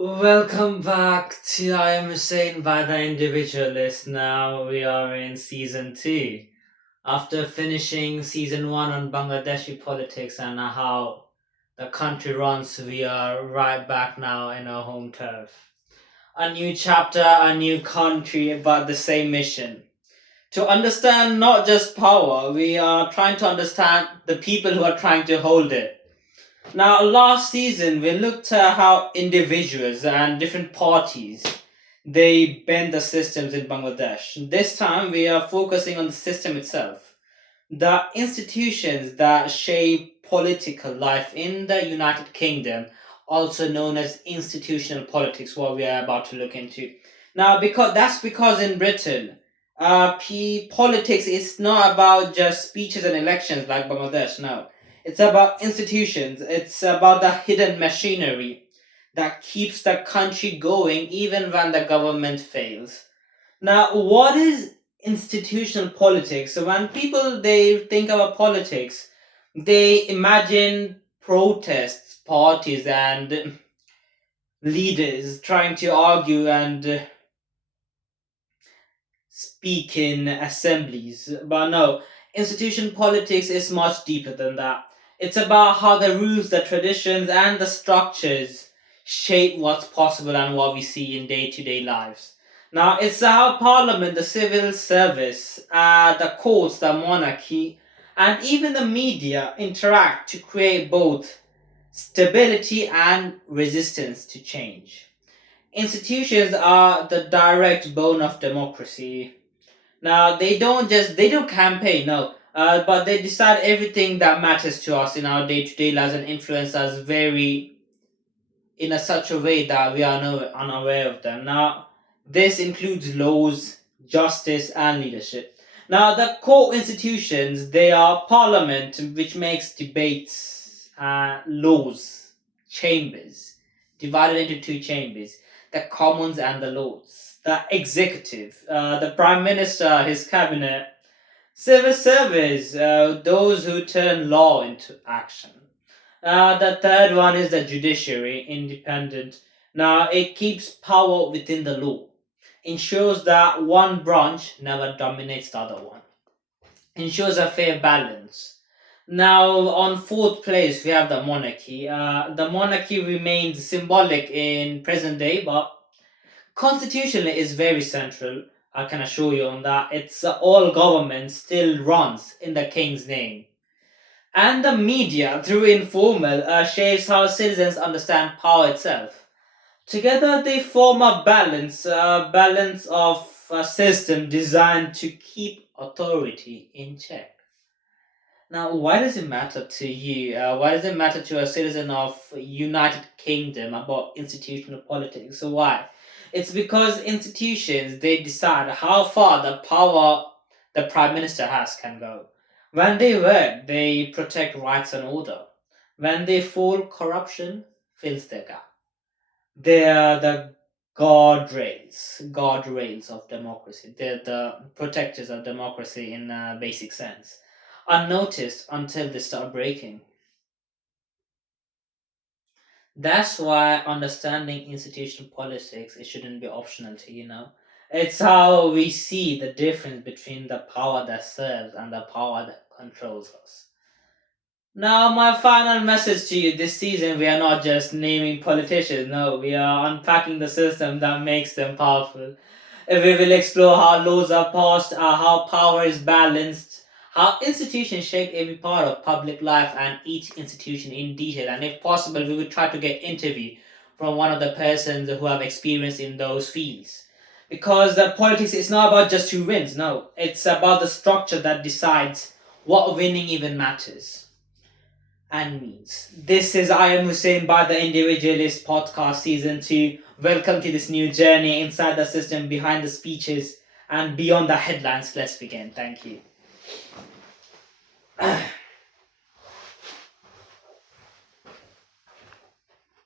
Welcome back to I Am Hussein by the Individualist. Now we are in season 2. After finishing season 1 on Bangladeshi politics and how the country runs, we are right back now in our home turf. A new chapter, a new country, but the same mission. To understand not just power, we are trying to understand the people who are trying to hold it. Now, last season we looked at how individuals and different parties they bend the systems in Bangladesh. This time we are focusing on the system itself, the institutions that shape political life in the United Kingdom, also known as institutional politics, what we are about to look into. Now, because in Britain, politics is not about just speeches and elections like Bangladesh. No, it's about institutions. It's about the hidden machinery that keeps the country going even when the government fails. Now, what is institutional politics? So when people they think about politics, they imagine protests, parties, and leaders trying to argue and speak in assemblies. But no, institution politics is much deeper than that. It's about how the rules, the traditions, and the structures shape what's possible and what we see in day to day lives. Now, it's how parliament, the civil service, the courts, the monarchy, and even the media interact to create both stability and resistance to change. Institutions are the direct bone of democracy. Now they don't campaign, no, but they decide everything that matters to us in our day to day lives and influence us very in a such a way that we are no, unaware of them. Now this includes laws, justice, and leadership. Now the core institutions they are parliament, which makes debates, laws, chambers, divided into two chambers, the Commons and the Lords, the executive, the Prime Minister, his cabinet, civil service, those who turn law into action. The third one is the judiciary, independent. Now it keeps power within the law, ensures that one branch never dominates the other one, ensures a fair balance. Now, on fourth place, we have the monarchy. The monarchy remains symbolic in present day, but constitutionally is very central. I can assure you on that. It's all government still runs in the king's name. And the media, through informal, shapes how citizens understand power itself. Together, they form a balance of a system designed to keep authority in check. Now, why does it matter to you? Why does it matter to a citizen of United Kingdom about institutional politics? So why? It's because institutions they decide how far the power the prime minister has can go. When they work, they protect rights and order. When they fall, corruption fills the gap. They are the guardrails of democracy. They're the protectors of democracy in a basic sense, unnoticed until they start breaking. That's why understanding institutional politics it shouldn't be optional to It's how we see the difference between the power that serves and the power that controls us. Now, my final message to you this season we are not just naming politicians, no, we are unpacking the system that makes them powerful. We will explore how laws are passed, how power is balanced, how institutions shape every part of public life and each institution in detail. And if possible, we will try to get interview from one of the persons who have experience in those fields. Because the politics is not about just who wins, no. It's about the structure that decides what winning even matters and means. This is I Am Hussein by the Individualist Podcast Season 2. Welcome to this new journey inside the system, behind the speeches, and beyond the headlines. Let's begin. Thank you.